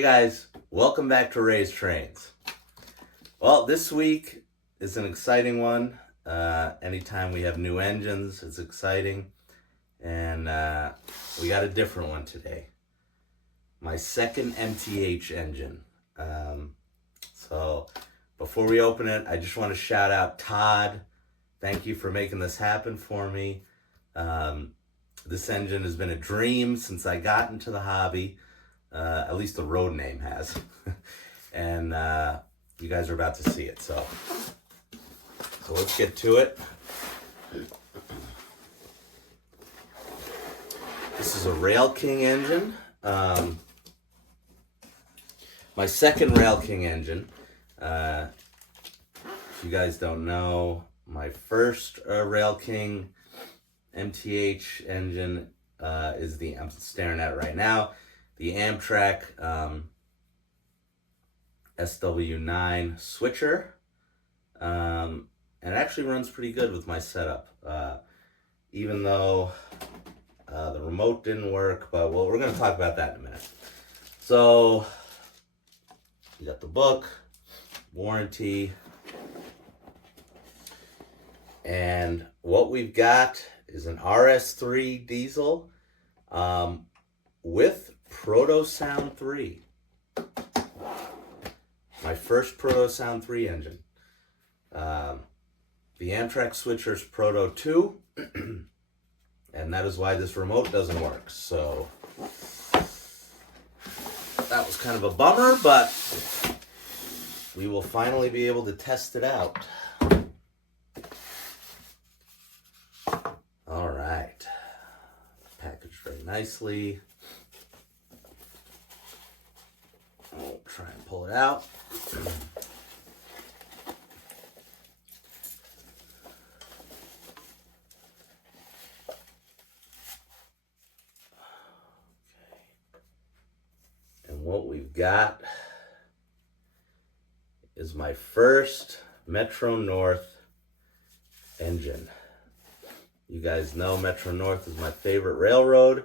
Hey guys, welcome back to Ray's Trains. Well, this week is an exciting one. Anytime we have new engines, it's exciting. And we got a different one today. My second MTH engine. So before we open it, I just want to shout out Todd. Thank you for making this happen for me. This engine has been a dream since I got into the hobby. At least the road name has. And you guys are about to see it. So let's get to it. This is a railking engine. My second railking engine. If you guys don't know, my first railking MTH engine is the, I'm staring at it right now, the Amtrak SW9 switcher. And it actually runs pretty good with my setup. Even though the remote didn't work, but well, we're going to talk about that in a minute. So, you got the book, warranty, and what we've got is an RS-3 diesel with Proto Sound 3. My first Proto Sound 3 engine. The Amtrak switcher's Proto 2, and that is why this remote doesn't work. So that was kind of a bummer, but we will finally be able to test it out. All right, packaged very nicely. I'll try and pull it out. What we've got is my first Metro North engine. You guys know Metro North is my favorite railroad,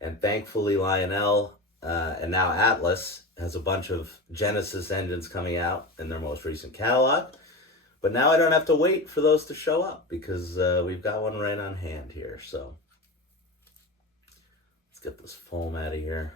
and thankfully Lionel and now Atlas has a bunch of Genesis engines coming out in their most recent catalog. But now I don't have to wait for those to show up because we've got one right on hand here. So let's get this foam out of here.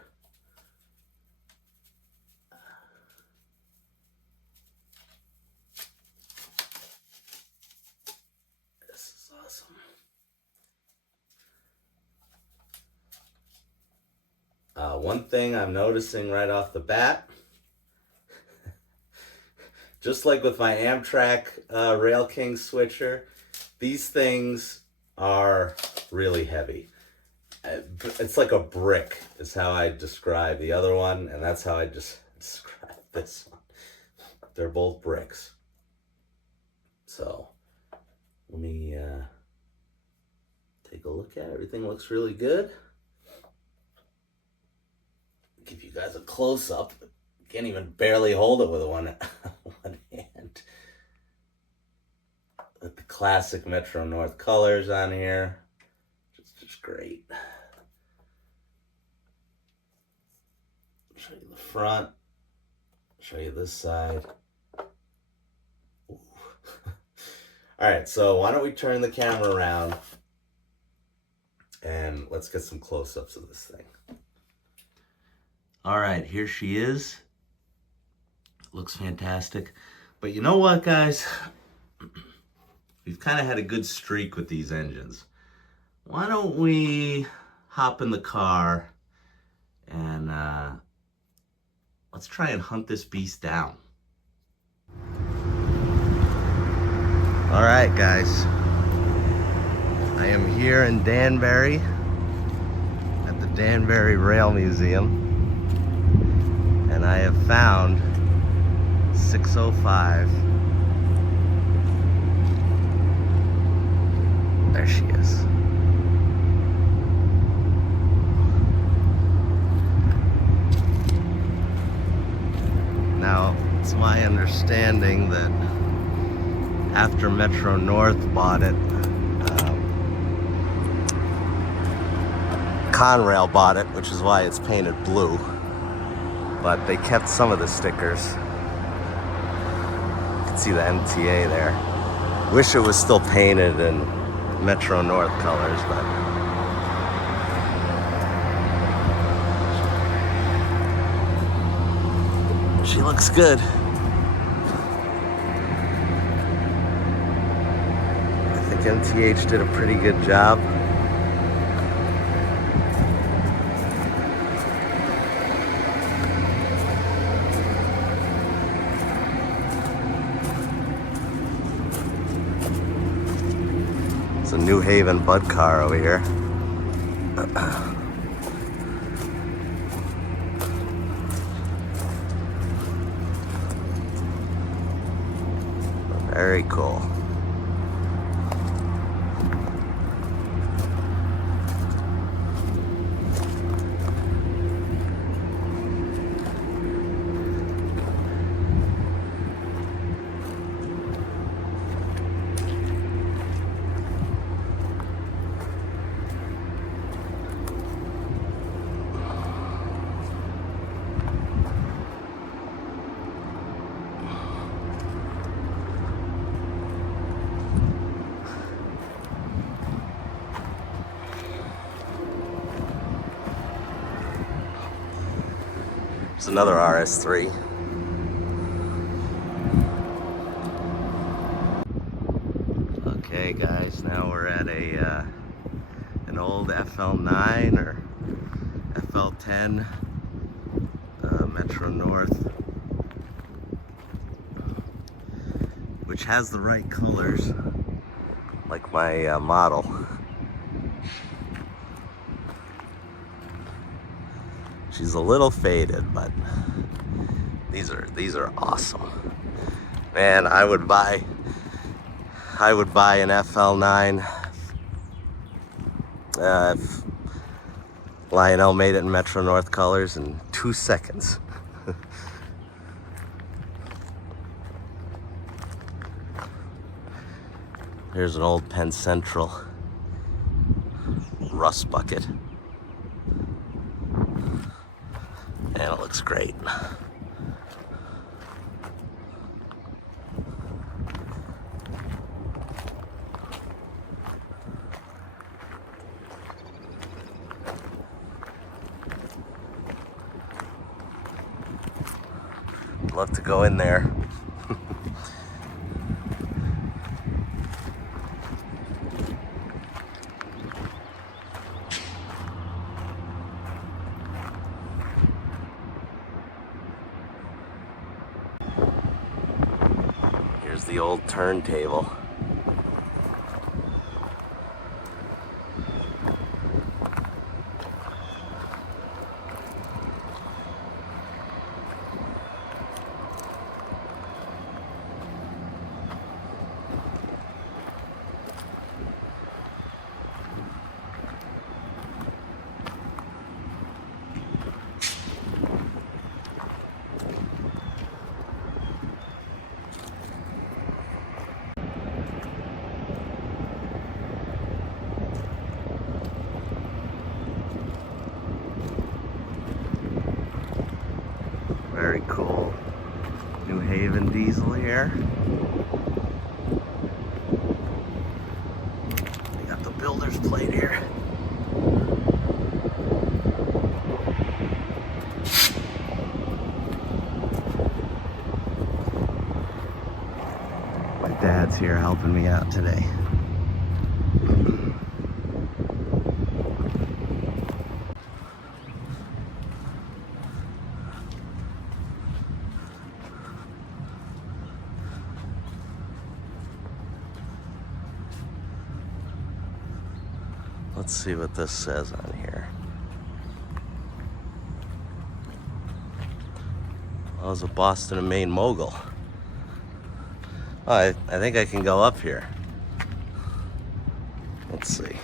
One thing I'm noticing right off the bat, just like with my Amtrak railking switcher, these things are really heavy. It's like a brick is how I describe the other one, and that's how I just describe this one. They're both bricks. So let me take a look at it. Everything looks really good. Give you guys a close-up. Can't even barely hold it with one hand. With the classic Metro North colors on here. Just great. Show you the front. Show you this side. Ooh. All right, so why don't we turn the camera around and let's get some close-ups of this thing. All right, here she is. Looks fantastic. But you know what, guys? We've kind of had a good streak with these engines. Why don't we hop in the car and let's try and hunt this beast down. All right, guys. I am here in Danbury at the Danbury Rail Museum. And I have found 605. There she is. Now, it's my understanding that after Metro North bought it, Conrail bought it, which is why it's painted blue. but they kept some of the stickers. You can see the MTA there. Wish it was still painted in Metro North colors, but she looks good. I think MTH did a pretty good job. It's a New Haven Bud car over here. Very cool. It's another RS-3. Okay guys, now we're at an old FL9 or FL10 Metro North, which has the right colors, like my model. She's a little faded, but these are awesome. Man, I would buy an FL9 if Lionel made it in Metro North colors in 2 seconds. Here's an old Penn Central rust bucket. And it looks great. Love to go in there. Here's the old turntable. Very cool. New Haven diesel here. We got the builder's plate here. My dad's here helping me out today. Let's see what this says on here. Oh, it's a Boston and Maine mogul. Oh, I think I can go up here. Let's see.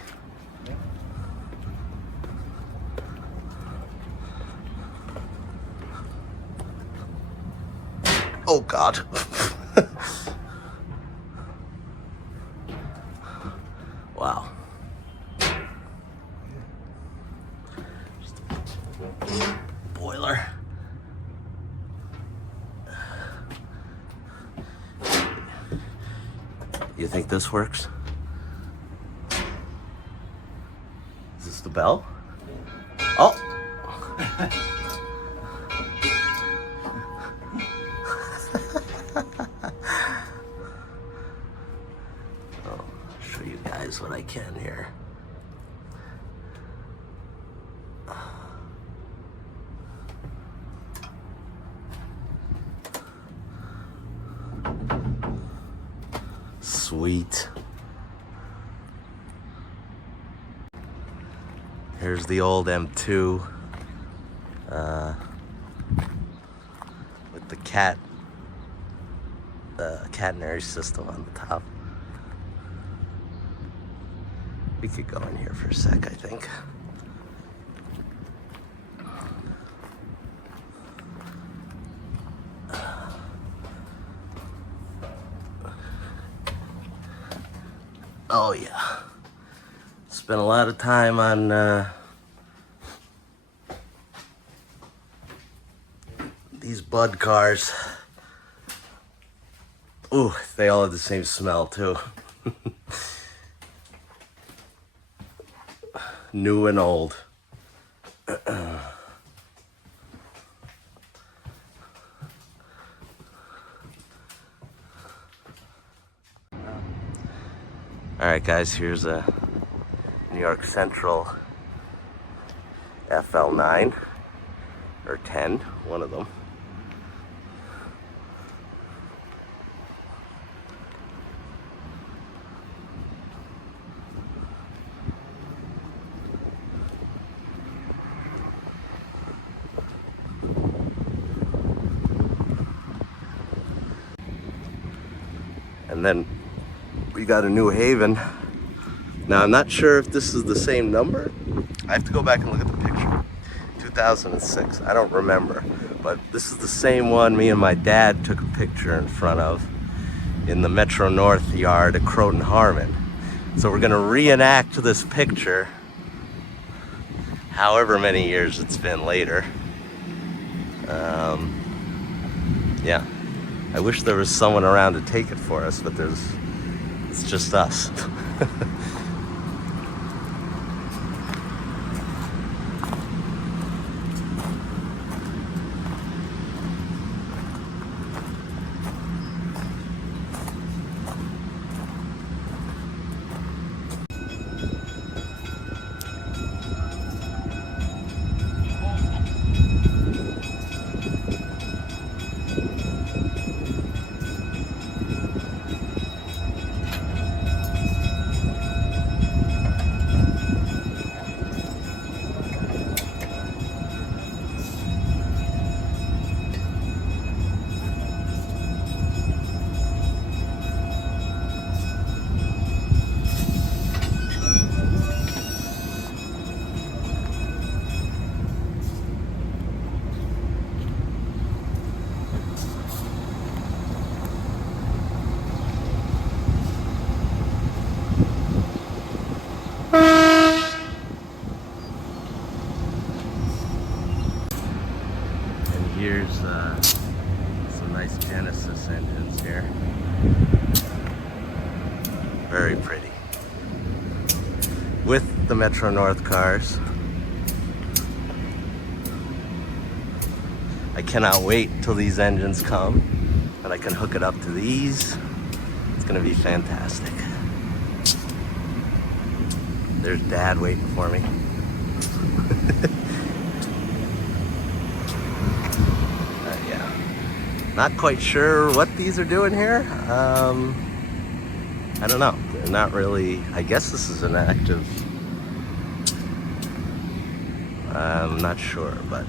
Oh God. Wow. Boiler. You think this works? Is this the bell? Oh! I'll show you guys what I can here. Sweet. Here's the old M2 with the catenary system on the top. We could go in here for a sec, I think. Oh yeah. Spent a lot of time on these Bud cars. Ooh, they all have the same smell too. New and old. Alright guys, here's a New York Central FL9 or 10, one of them. And then we got a New Haven. Now I'm not sure if this is the same number. I have to go back and look at the picture. 2006, I don't remember. But this is the same one me and my dad took a picture in front of in the Metro North yard at Croton Harmon. So we're gonna reenact this picture however many years it's been later. Yeah. I wish there was someone around to take it for us, but it's just us. Here's some nice Genesis engines here. Very pretty. With the Metro North cars. I cannot wait till these engines come and I can hook it up to these. It's gonna be fantastic. There's Dad waiting for me. Not quite sure what these are doing here. I don't know. They're not really, I guess this is an active, I'm not sure, but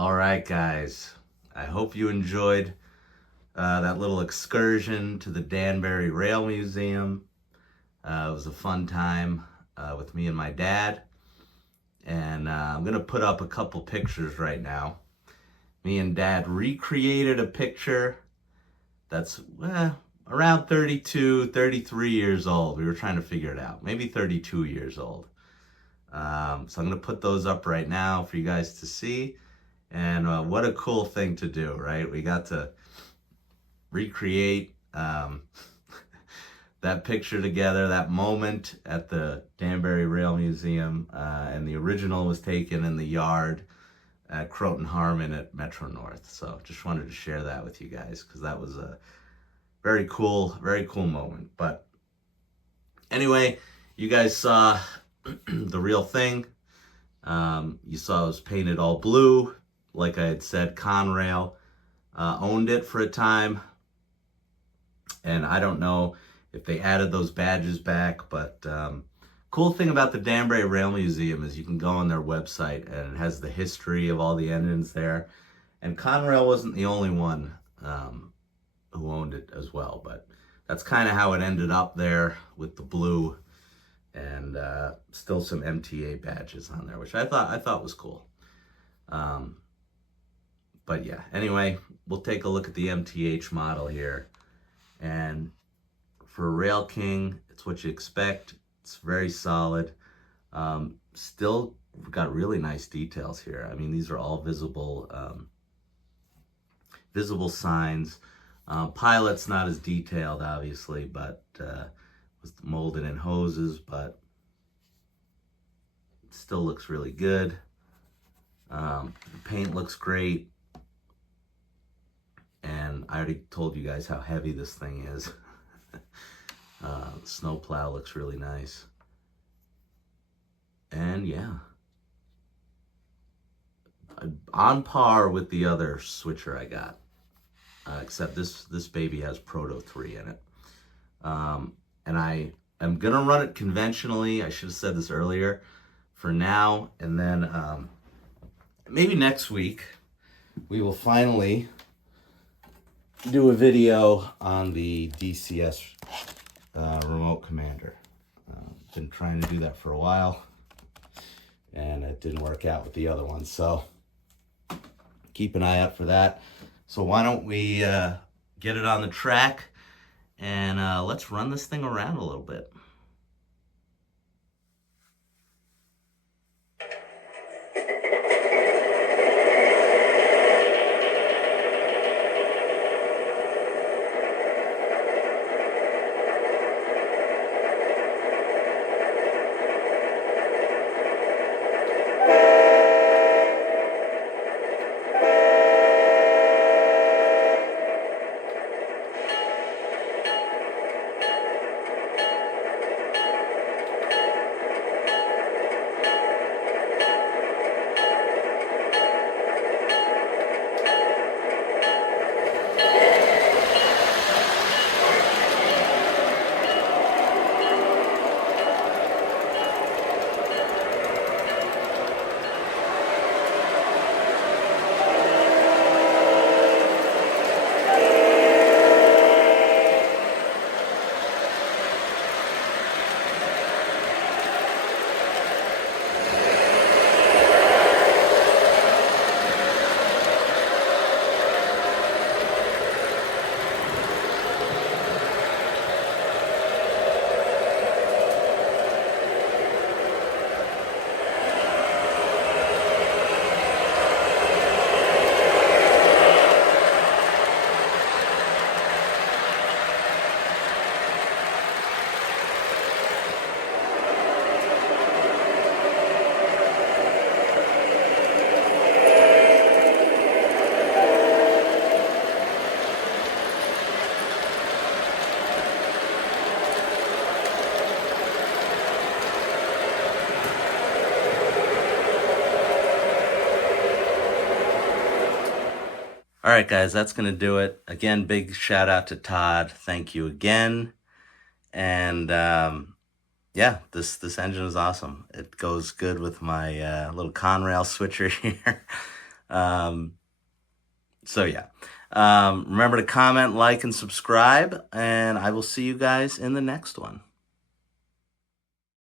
All right, guys. I hope you enjoyed that little excursion to the Danbury Rail Museum. It was a fun time with me and my dad. And I'm going to put up a couple pictures right now. Me and Dad recreated a picture that's around 32, 33 years old. We were trying to figure it out. Maybe 32 years old. So I'm going to put those up right now for you guys to see. And what a cool thing to do, right? We got to recreate that picture together, that moment at the Danbury Rail Museum. And the original was taken in the yard at Croton Harmon at Metro North. So just wanted to share that with you guys because that was a very cool moment. But anyway, you guys saw the real thing. You saw it was painted all blue. Like I had said, Conrail owned it for a time. And I don't know if they added those badges back, but cool thing about the Danbury Rail Museum is you can go on their website and it has the history of all the engines there. And Conrail wasn't the only one who owned it as well, but that's kind of how it ended up there with the blue and still some MTA badges on there, which I thought was cool. But yeah, anyway, we'll take a look at the MTH model here. And for railking, it's what you expect. It's very solid. Still got really nice details here. I mean, these are all visible signs. Pilot's not as detailed, obviously, but was molded in hoses, but it still looks really good. The paint looks great. And I already told you guys how heavy this thing is. Snow plow looks really nice. And yeah, on par with the other switcher I got, except this baby has Proto 3 in it. And I am gonna run it conventionally. I should have said this earlier. For now, and then maybe next week we will finally do a video on the DCS remote commander. Been trying to do that for a while, and it didn't work out with the other one. So keep an eye out for that. So why don't we get it on the track and let's run this thing around a little bit. All right, guys, that's going to do it. Again, big shout out to Todd. Thank you again. And yeah, this engine is awesome. It goes good with my little Conrail switcher here. So yeah, remember to comment, like, and subscribe, and I will see you guys in the next one.